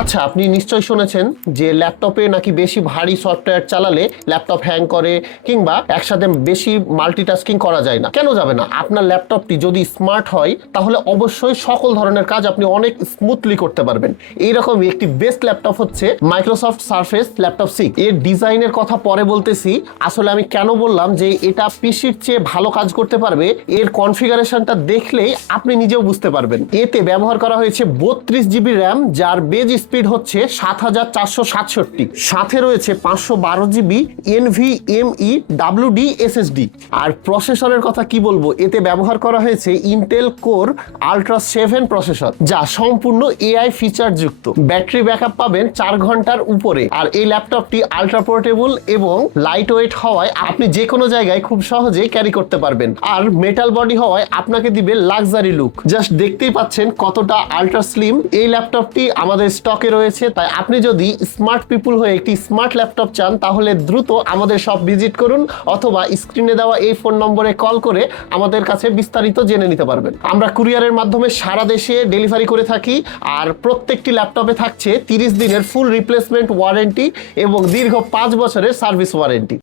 আচ্ছা, আপনি নিশ্চয়ই শুনেছেন যে ল্যাপটপে নাকি বেশি ভারী সফটওয়্যার চালালে ল্যাপটপ হ্যাং করে কিংবা একসাথে বেশি মাল্টিটাস্কিং করা যায় না। কেন যাবে না? আপনার ল্যাপটপটি যদি স্মার্ট হয় তাহলে অবশ্যই সকল ধরনের কাজ আপনি অনেক স্মুথলি করতে পারবেন। এইরকমই একটি বেস্ট ল্যাপটপ হচ্ছে মাইক্রোসফট সারফেস ল্যাপটপ 6। এর ডিজাইনের কথা পরে বলতেছি। আসলে আমি কেন বললাম যে এটা পিসির চেয়ে ভালো কাজ করতে পারবে, এর কনফিগারেশনটা দেখলেই আপনি নিজেও বুঝতে পারবেন। এতে ব্যবহার করা হয়েছে 32 GB র্যাম, যার বেজ স্পিড হচ্ছে 7467। সাথে রয়েছে 512 GB NVMe WD SSD। আর প্রসেসরের কথা কি বলবো, এতে ব্যবহার করা হয়েছে ইন্টেল কোর আল্ট্রা 7 প্রসেসর, যা সম্পূর্ণ AI ফিচার যুক্ত। ব্যাটারি ব্যাকআপ পাবেন 4 ঘন্টার উপরে। আর এই ল্যাপটপটি আল্ট্রা পোর্টেবল এবং লাইট ওয়েট হওয়ায় আপনি যে কোনো জায়গায় খুব সহজে ক্যারি করতে পারবেন। আর মেটাল বডি হওয়ায় আপনাকে দিবে লাক্সারি লুক। জাস্ট দেখতেই পাচ্ছেন কতটা আল্ট্রা স্লিম। এই ল্যাপটপটি আমাদের স্টকে রয়েছে, তাই আপনি যদি স্মার্ট পিপুল হয়ে একটি স্মার্ট ল্যাপটপ চান তাহলে দ্রুত আমাদের শপ ভিজিট করুন, অথবা স্ক্রিনে দেওয়া এই ফোন নম্বরে কল করে আমাদের কাছে বিস্তারিত জেনে নিতে পারবেন। আমরা কুরিয়ারের মাধ্যমে সারা দেশে ডেলিভারি করে থাকি। আর প্রত্যেকটি ল্যাপটপে থাকছে 30 দিনের ফুল রিপ্লেসমেন্ট ওয়ারেন্টি এবং দীর্ঘ 5 বছরের সার্ভিস ওয়ারেন্টি।